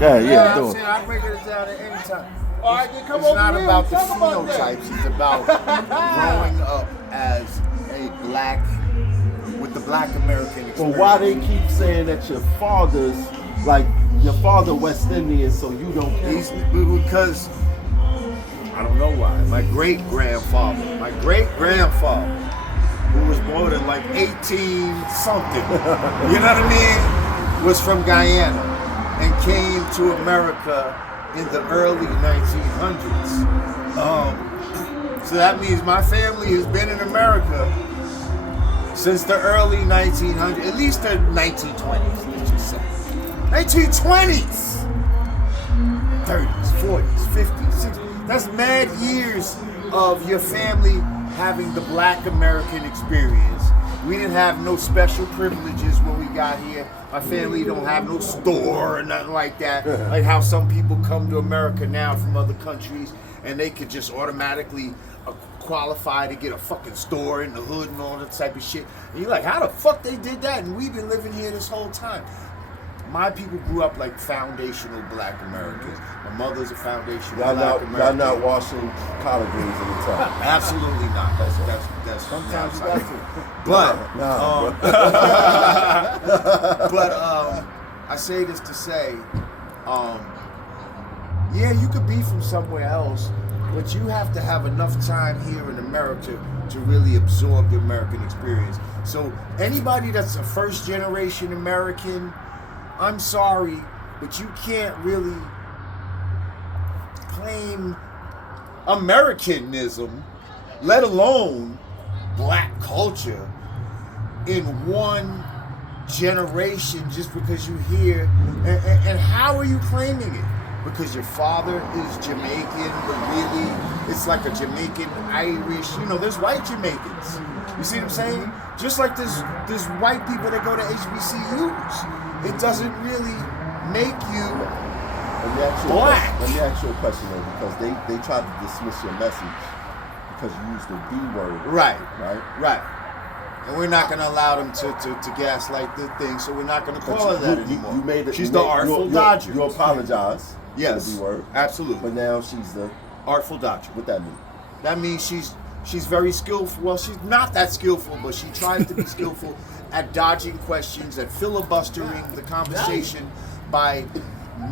Yeah, I'm saying I break it down at any time. All right, then come It's over not here. about the Talk about that. phenotypes. It's about growing up as a black with the Black American experience. Well, why they keep saying that your father's like your father West Indian, so you don't? Because I don't know why. My great grandfather, who was born in like 18 something, you know what I mean, was from Guyana and came to America in the early 1900s. So that means my family has been in America since the early 1900s, at least the 1920s, let's just say. 1920s! 30s, 40s, 50s, 60s. That's mad years of your family having the Black American experience. We didn't have no special privileges when we got here. My family don't have no store or nothing like that. Like how some people come to America now from other countries and they could just automatically qualify to get a fucking store in the hood and all that type of shit. And you're like, how the fuck they did that? And we've been living here this whole time. My people grew up like foundational Black Americans. My mother's a foundational Black American. Y'all not washing collard greens in the tub. Absolutely not. That's sometimes you got to. But I say this to say, yeah, you could be from somewhere else, but you have to have enough time here in America to really absorb the American experience. So anybody that's a first generation American, I'm sorry, but you can't really claim Americanism, let alone Black culture, in one generation just because you're here. And how are you claiming it? Because your father is Jamaican, but really it's like a Jamaican Irish. You know, there's white Jamaicans. You see what I'm saying? Just like there's white people that go to HBCUs. It doesn't really make you black. Let me ask you a question though, because they tried to dismiss your message because you used the B word. Right. Right. And we're not going to allow them to gaslight the thing, so we're not going to call her that anymore. You made it. She's the Artful Dodger. You apologize. Yes. For the B word. Absolutely. But now she's the Artful Dodger. What that mean? That means she's very skillful. Well, she's not that skillful, but she tries to be skillful at dodging questions, at filibustering the conversation by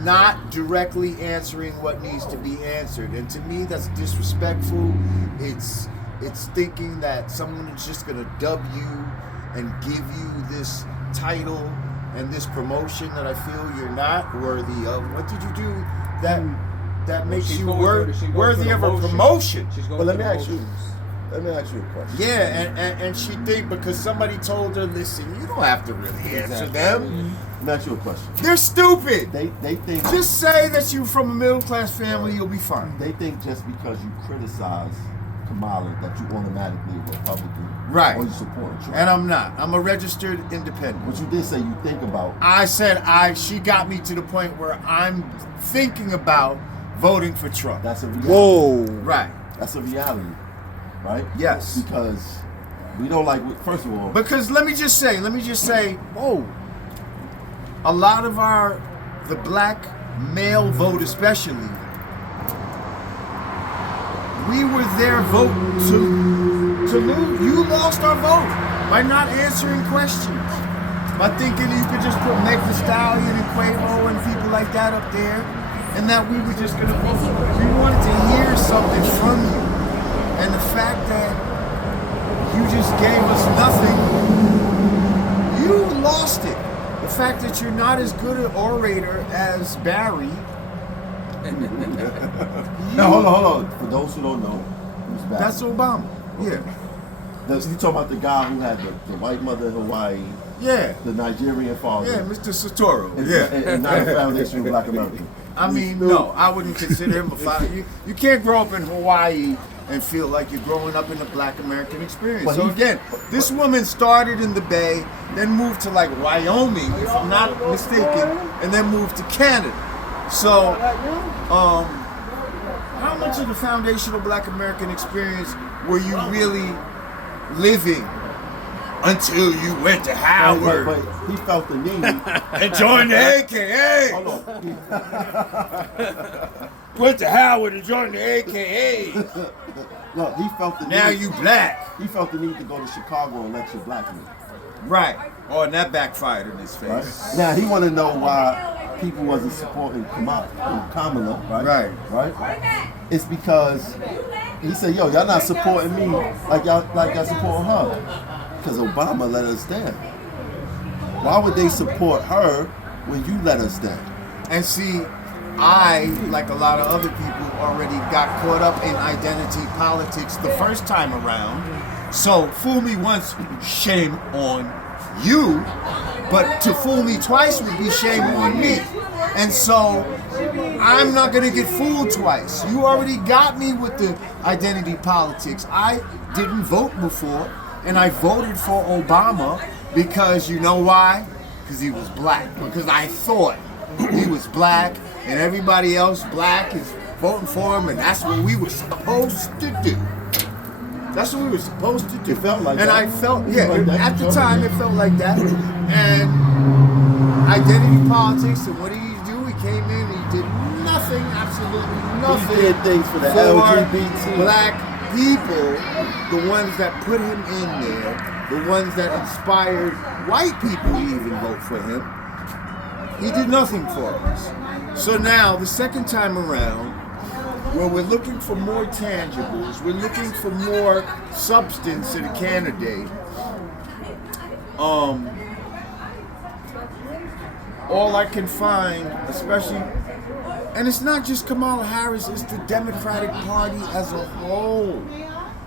not directly answering what needs to be answered. And to me, that's disrespectful. It's thinking that someone is just going to dub you and give you this title and this promotion that I feel you're not worthy of. What did you do that makes you worthy of a promotion? But let me ask you a question. Yeah, and she think because somebody told her, listen, you don't have to really answer them. Let me ask you a question. They're stupid. They think just say that you're from a middle class family, you'll be fine. They think just because you criticize Kamala that you automatically a Republican. Right. Or you support Trump. And I'm not. I'm a registered independent. But you did say you think about. I said she got me to the point where I'm thinking about voting for Trump. That's a reality. Whoa. Right. That's a reality. Right? Yes. Because we don't like, first of all. Because let me just say, whoa. A lot of the black male vote especially, we were their vote to lose. You lost our vote by not answering questions. By thinking you could just put Meg Thee Stallion and Quavo and people like that up there, and that we were just going to vote. We wanted to hear something from you. And the fact that you just gave us nothing, you lost it. The fact that you're not as good an orator as Barry. Now, hold on. For those who don't know, who's Barry? That's Obama. Yeah. You talking about the guy who had the white mother in Hawaii? Yeah. The Nigerian father. Yeah, Mr. Satoru. And not a foundation of Black America. I mean, no, I wouldn't consider him a father. You can't grow up in Hawaii and feel like you're growing up in the Black American experience. So again, this woman started in the Bay, then moved to like Wyoming, if I'm not mistaken, and then moved to Canada. So, how much of the foundational Black American experience were you really living until you went to Howard But he felt the need. and joined the AKA. Hold on. Went to Howard and joined the AKA. Look, he felt the need. Now you black. He felt the need to go to Chicago and lecture black men. Right. Oh, and that backfired in his face. Right? Now he want to know why people wasn't supporting Kamala. Right. Right. It's because he said, "Yo, y'all not supporting me like y'all supporting her." Because Obama let us down. Why would they support her when you let us down? And see, I, like a lot of other people, already got caught up in identity politics the first time around. So, fool me once, shame on you. But to fool me twice would be shame on me. And so, I'm not going to get fooled twice. You already got me with the identity politics. I didn't vote before, and I voted for Obama because you know why? Because he was black. Because I thought he was black, and everybody else black is voting for him, and that's what we were supposed to do. That's what we were supposed to do. It felt like and that. I felt, Like that. at the time it felt like that. And identity politics, and what did he do? He came in, he did nothing, absolutely nothing. He did things for the LGBT. Black people, the ones that put him in there, the ones that inspired white people to even vote for him. He did nothing for us. So now, the second time around, where we're looking for more tangibles, we're looking for more substance in a candidate, all I can find, especially, and it's not just Kamala Harris, it's the Democratic Party as a whole.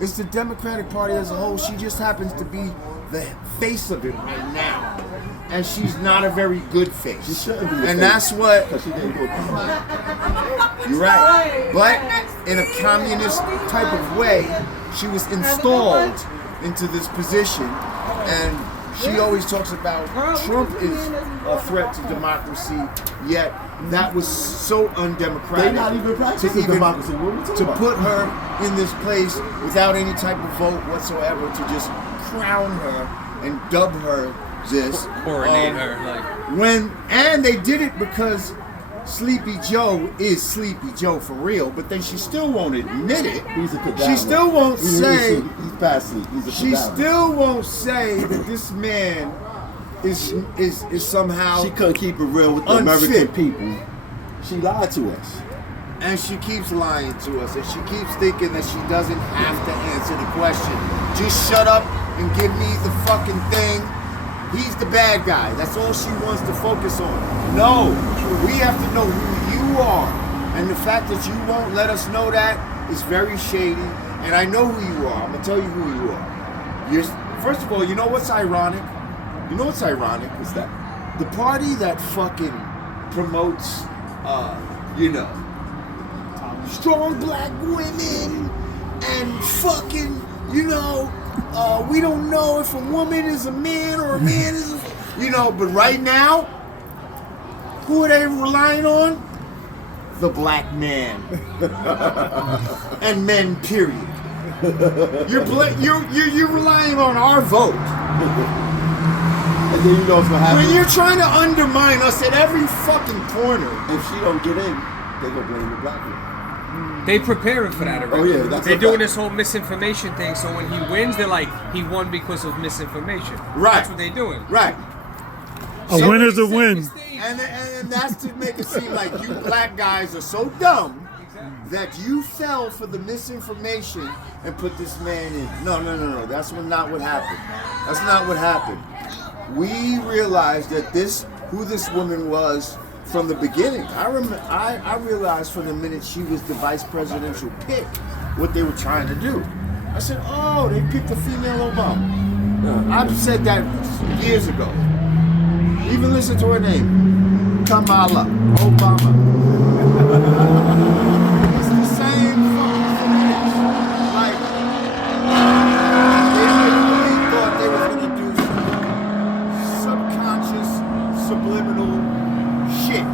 It's the Democratic Party as a whole. She just happens to be the face of it right now. And she's not a very good face. She shouldn't be. And that's what. Because she didn't do it. You're right. But in a communist type of way, she was installed into this position. And she always talks about Trump is a threat to democracy, yet that was so undemocratic. They're not even practicing democracy. What are we talking about? Put her in this place without any type of vote whatsoever, to just crown her and dub her this. Coronate her. And they did it because Sleepy Joe is Sleepy Joe for real, but then she still won't admit it. He's a cadaver. She still won't say. He's past sleep. He's a She cadaver. still won't say that this man is somehow. She couldn't keep it real with the unfit. American people. She lied to us. And she keeps lying to us, and she keeps thinking that she doesn't have to answer the question. Just shut up and give me the fucking thing. He's the bad guy. That's all she wants to focus on. No, we have to know who you are. And the fact that you won't let us know that is very shady. And I know who you are. I'm going to tell you who you are. First of all, you know what's ironic? You know what's ironic? Is that the party that fucking promotes, strong black women and fucking, we don't know if a woman is a man or a man is but right now, who are they relying on? The black man. And men, period. You're relying on our vote. And then you know what's gonna happen. When you're trying to undermine us at every fucking corner. If she don't get in, they gonna blame the black man. They preparing for that already. Oh, yeah, that's they're a doing fact. this whole misinformation thing, so when he wins, they're like, he won because of misinformation. Right. That's what they're doing. Right. A winner's a win. And that's to make it seem like you black guys are so dumb that you fell for the misinformation and put this man in. No. That's not what happened. That's not what happened. We realized that who this woman was from the beginning. I realized from the minute she was the vice presidential pick what they were trying to do. I said, oh, they picked a female Obama. I've said that years ago. Even listen to her name, Kamala, Obama. It's the same fucking thing. Like, they really thought they were going to do some subconscious, subliminal shit.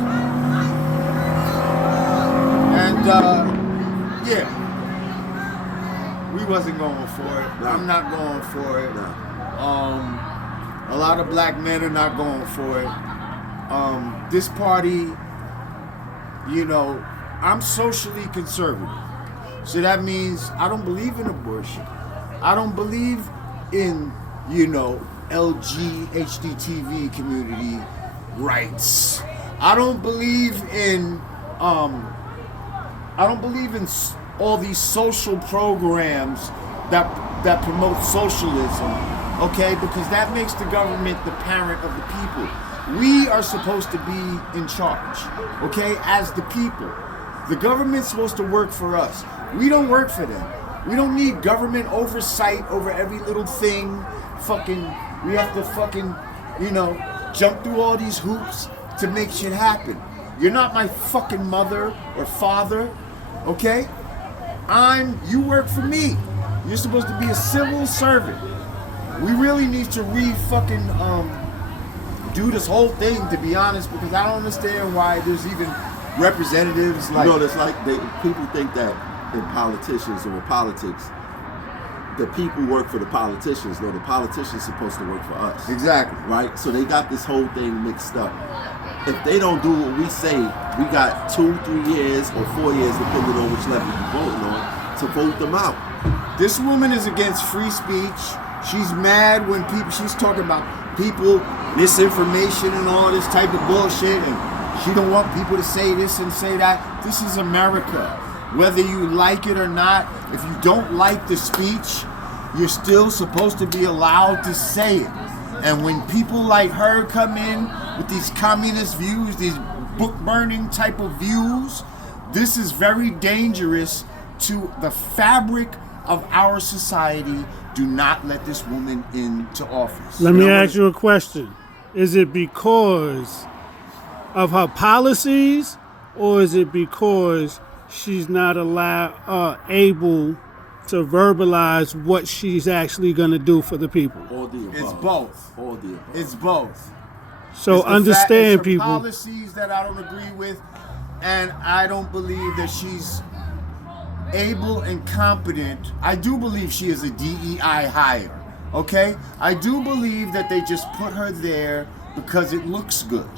And, we wasn't going for it. I'm not going for it. A lot of black men are not going for it. This party, you know, I'm socially conservative. So that means I don't believe in abortion. I don't believe in, you know, LGHDTV community rights. I don't believe in all these social programs that promote socialism, okay? Because that makes the government the parent of the people. We are supposed to be in charge, okay, as the people. The government's supposed to work for us. We don't work for them. We don't need government oversight over every little thing. We have to you know, jump through all these hoops to make shit happen. You're not my fucking mother or father, okay? You work for me. You're supposed to be a civil servant. We really need to do this whole thing, to be honest, because I don't understand why there's even representatives like... You know, it's like people think that in politicians or politics, the people work for the politicians. No, the politicians supposed to work for us. Exactly. Right? So they got this whole thing mixed up. If they don't do what we say, we got 2, 3 years or 4 years, depending on which level you're voting on, to vote them out. This woman is against free speech. She's mad when she's talking about people, misinformation and all this type of bullshit, and she don't want people to say this and say that. This is America. Whether you like it or not, if you don't like the speech, you're still supposed to be allowed to say it. And when people like her come in with these communist views, these book-burning type of views, this is very dangerous to the fabric of our society. Do not let this woman into office. Let me ask you a question. Is it because of her policies, or is it because she's not able to verbalize what she's actually going to do for the people? All the above. It's both. All the above. It's both. So It's understand, it's people. policies that I don't agree with, and I don't believe that she's able and competent. I do believe she is a DEI hire, okay? I do believe that they just put her there because it looks good,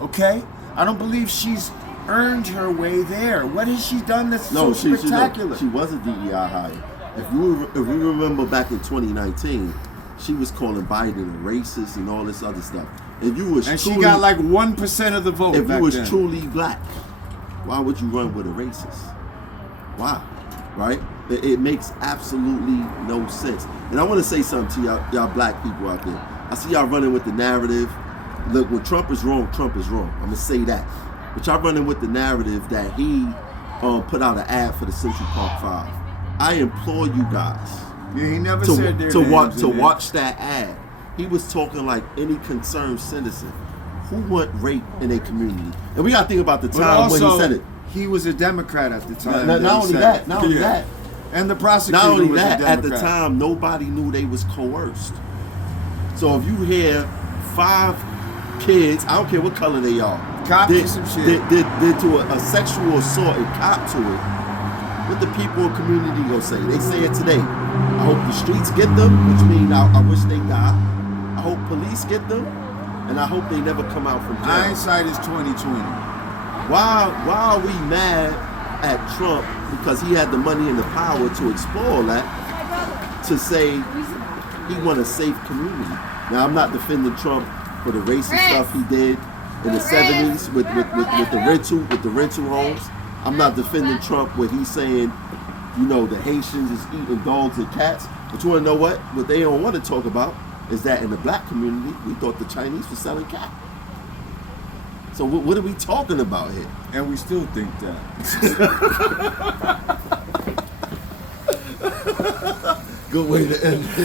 okay? I don't believe she's earned her way there. What has she done that's so spectacular? She was a DEI hire. If we remember back in 2019, she was calling Biden a racist and all this other stuff. She got like 1% of the vote. If you was truly black, why would you run with a racist? Why? Right? It makes absolutely no sense. And I want to say something to y'all black people out there. I see y'all running with the narrative. Look, when Trump is wrong, Trump is wrong. I'm going to say that. But y'all running with the narrative that he put out an ad for the Central Park 5. I implore you guys he never said their names to watch that ad. He was talking like any concerned citizen who want rape in a community. And we got to think about the time when he said it. He was a Democrat at the time. Not only that. And the prosecutor not only was that, a Democrat. at the time, nobody knew they was coerced. So if you hear 5 kids, I don't care what color they are, did some shit. Did to a sexual assault and cop to it, what the people in the community gonna say? They say it today. I hope the streets get them, which means I wish they die. I hope police get them, and I hope they never come out from jail. Hindsight is 2020. Why are we mad at Trump because he had the money and the power to explore that, to say he want a safe community? Now, I'm not defending Trump for the racist stuff he did in the 70s with the rental homes. I'm not defending Trump when he's saying, you know, the Haitians is eating dogs and cats. But you want to know what? What they don't want to talk about is that in the black community, we thought the Chinese were selling cat. So what are we talking about here? And we still think that. Good way to end it.